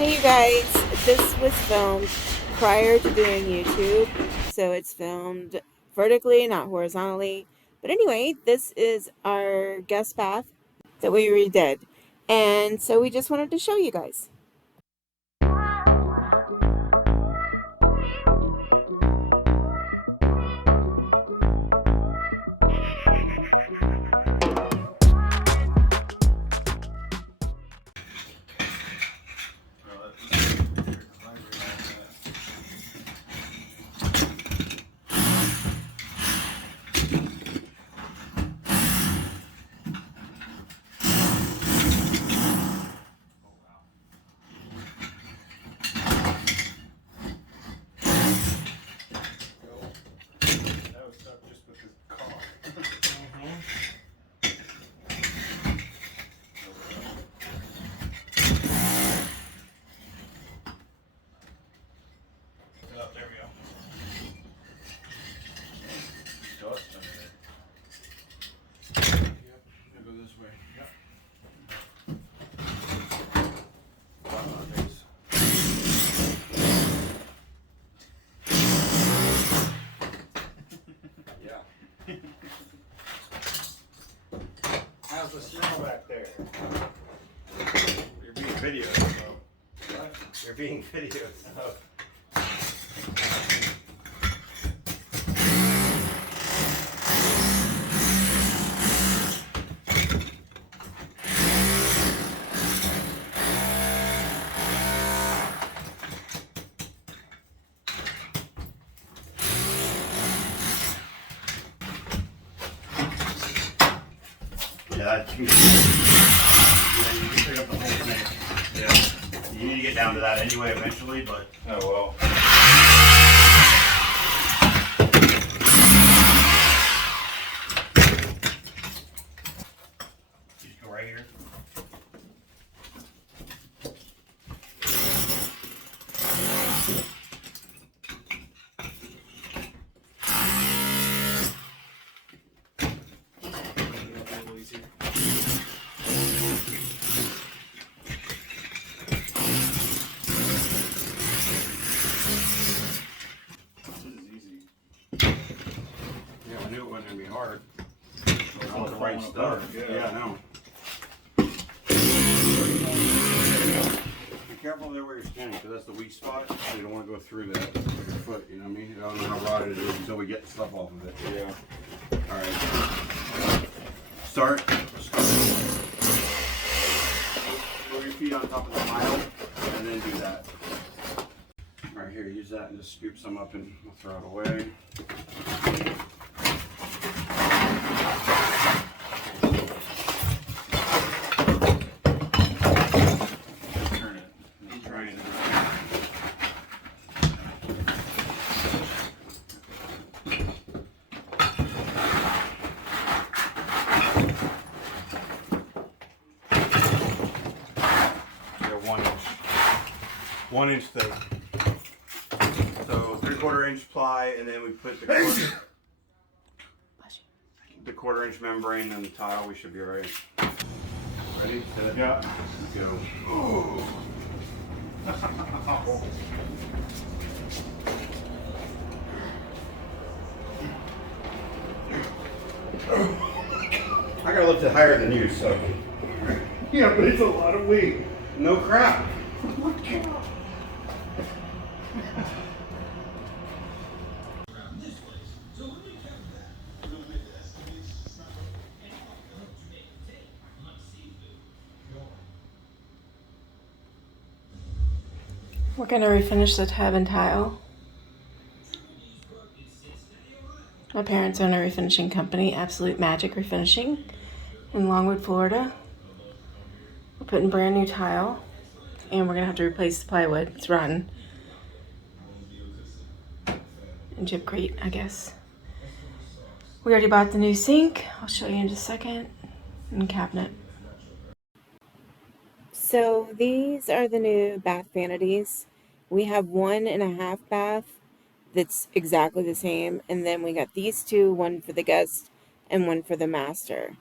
Hey you guys, this was filmed prior to doing YouTube, so it's filmed vertically, not horizontally. But anyway, this is our guest bath that we redid, and so we just wanted to show you guys. There we go. Dust under there. Yep, I'll go this way. Yep. Flat on our face. Yeah. How's the smell back there? You're being videoed, so. What? You're being videoed, so. Yeah, you can pick up the whole thing. Yeah. You need to get down to that anyway eventually, but. Oh well. You just go right here. Yeah, I knew it wasn't gonna be hard. All the right stuff. Yeah, I know. Be careful there where you're standing, because that's the weak spot. So you don't want to go through that with your foot. You know what I mean? I don't know how rotted it is until we get stuff off of it. Yeah. All right. Start. Put your feet on top of the tile, and then do that. All right, here, use that and just scoop some up and we'll throw it away. Turn it. And try it. They're 1 inch. 1 inch thick. So 3/4 inch ply, and then we put the quarter inch membrane and the tile. We should be alright. Ready? Set it. Yeah. Go. Ooh. I gotta lift it higher than you, so. Yeah, but it's a lot of weight. No crap. We're going to refinish the tub and tile. My parents own a refinishing company, Absolute Magic Refinishing, in Longwood, Florida. We're putting brand new tile, and we're going to have to replace the plywood. It's rotten. And gypcrete, I guess. We already bought the new sink. I'll show you in just a second. And cabinet. So these are the new bath vanities. We have 1.5 bath that's exactly the same, and then we got these two, one for the guest and one for the master.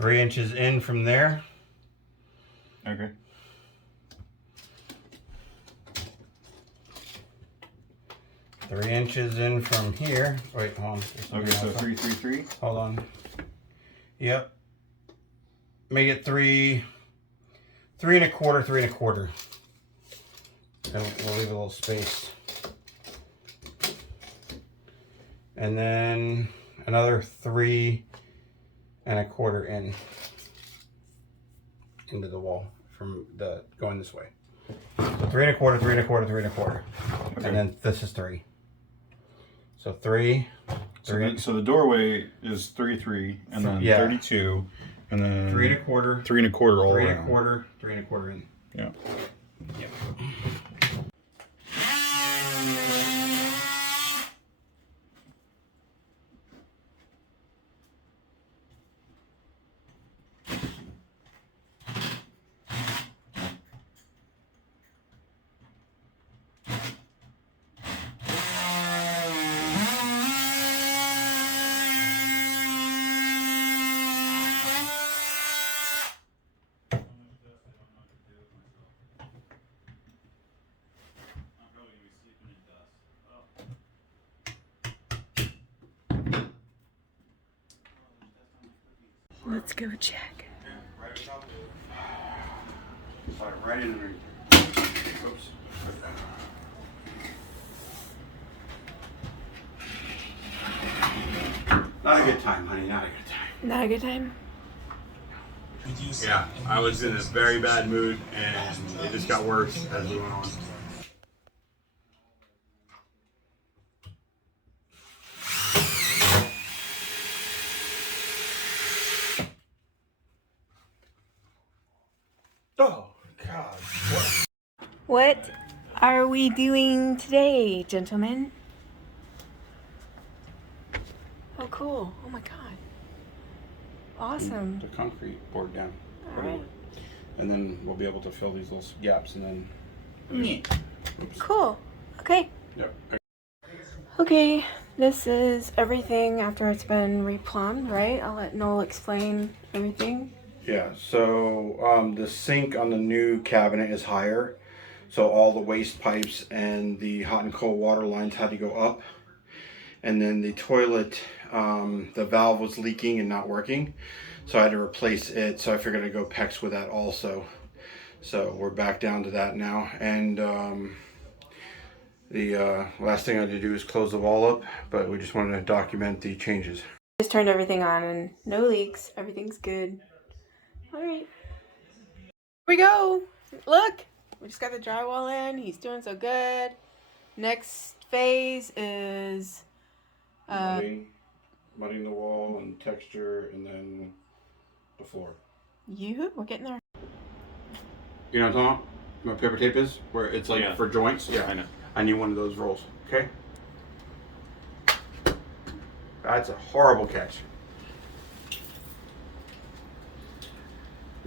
3 inches in from there. Okay. 3 inches in from here. Wait, hold on. Okay, so 3, 3, 3. Hold on. Yep. Make it 3, 3 1/4, 3 1/4. And we'll leave a little space. And then another 3 1/4 in into the wall from the going this way. So 3 1/4, 3 1/4, 3 1/4. Okay. And then this is 3. So 3. So the doorway is 3, 3, and then 32, and then 3 1/4, 3 1/4 all 3 around. 1/4, 3 1/4 in. Yeah. Yeah. Let's go check. Sorry, right in there. Oops. Not a good time, honey. Not a good time. Not a good time. Yeah, I was in a very bad mood, and it just got worse as we went on. Oh, God. What are we doing today, gentlemen? Oh, cool. Oh my God. Awesome. The concrete poured down. All right. And then we'll be able to fill these little gaps, and then. Oops. Cool. Okay. Yep. Okay, this is everything after it's been replumbed, right? I'll let Noel explain everything. Yeah, so the sink on the new cabinet is higher, so all the waste pipes and the hot and cold water lines had to go up, and then the toilet, the valve was leaking and not working, so I had to replace it. So I figured I'd go PEX with that also. So we're back down to that now, and the last thing I had to do is close the wall up, but we just wanted to document the changes. Just turned everything on and no leaks. Everything's good. All right. Here we go. Look, we just got the drywall in. He's doing so good. Next phase is Mudding the wall and texture, and then the floor. we're getting there. You know what I'm talking about? What paper tape is? Where it's like for joints? Yeah. I know. I need one of those rolls. Okay? That's a horrible catch.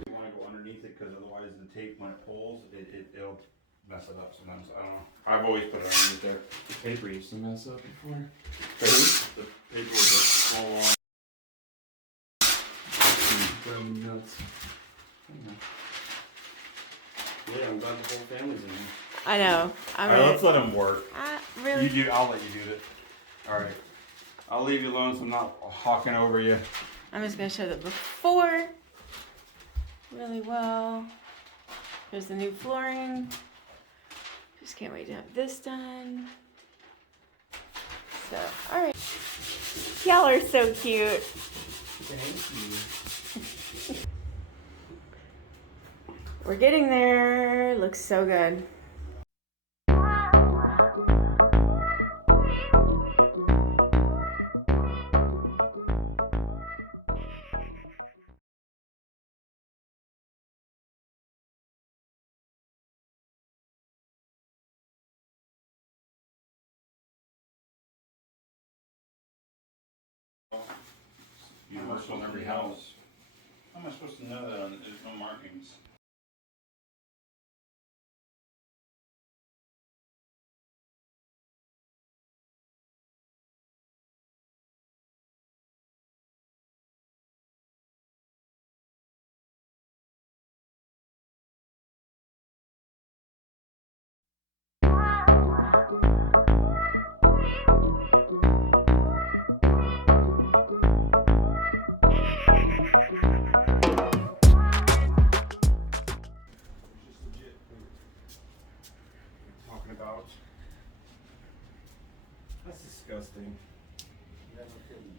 You want to go underneath it, because otherwise the tape, when it pulls, it'll mess it up sometimes. I don't know. I've always put it underneath there. The paper used to mess up before. The paper was a small on. Going nuts. Yeah, I'm glad the whole family's in here. I know. I'm Alright, let's let him work. really. You do. I'll let you do it. All right. I'll leave you alone, so I'm not hawking over you. I'm just gonna show the before really well. There's the new flooring. Just can't wait to have this done. So, all right. Y'all are so cute. Thank you. We're getting there. Looks so good. Universal in every house. How am I supposed to know that there's no markings? about. That's disgusting. Yeah, no kidding.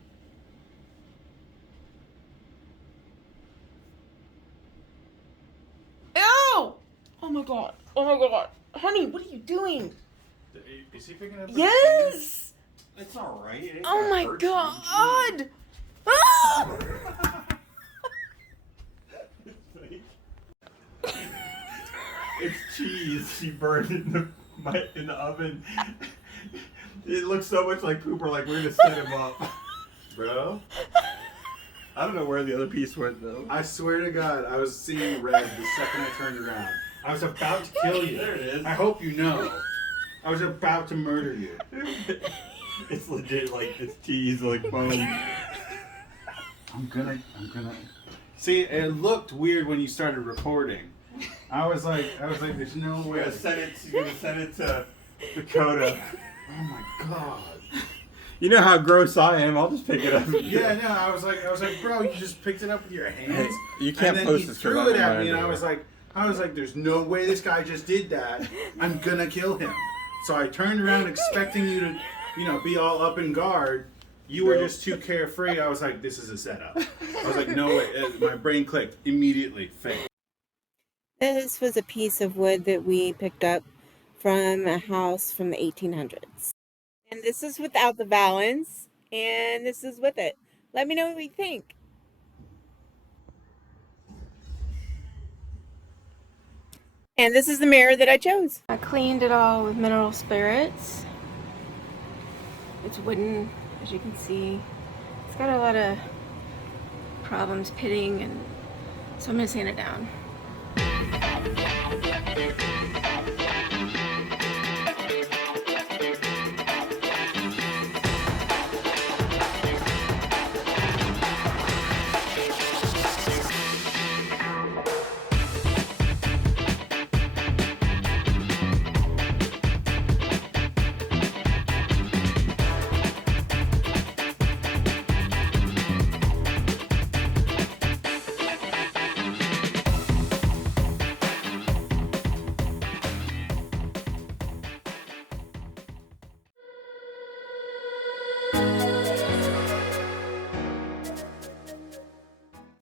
Ew! Oh my god. Oh my god. Honey, what are you doing? Is he picking up? Yes! It's alright. It ain't Oh gonna my hurt you. god! Ah! It's cheese. She burned in the oven. It looks so much like poop. We're like, we're gonna set him up, bro. I don't know where the other piece went though. I swear to God, I was seeing red the second I turned around. I was about to kill you. There it is. I hope you know. I was about to murder you. It's legit, like, it's cheese, like foam. I'm gonna. See, it looked weird when you started recording. I was like, there's no We're way. gonna send it. You're gonna send it to Dakota. Oh my God. You know how gross I am. I'll just pick it up. Yeah, no, I was like, bro, you just picked it up with your hands. You can't and then post he this threw because it I'm at me, and in I was like, there's no way this guy just did that. I'm gonna kill him. So I turned around expecting you to, be all up in guard. You were just too carefree. I was like, this is a setup. I was like, no way. My brain clicked immediately. Fake. This was a piece of wood that we picked up from a house from the 1800s. And this is without the valance, and this is with it. Let me know what you think. And this is the mirror that I chose. I cleaned it all with mineral spirits. It's wooden, as you can see. It's got a lot of problems pitting, and so I'm gonna sand it down.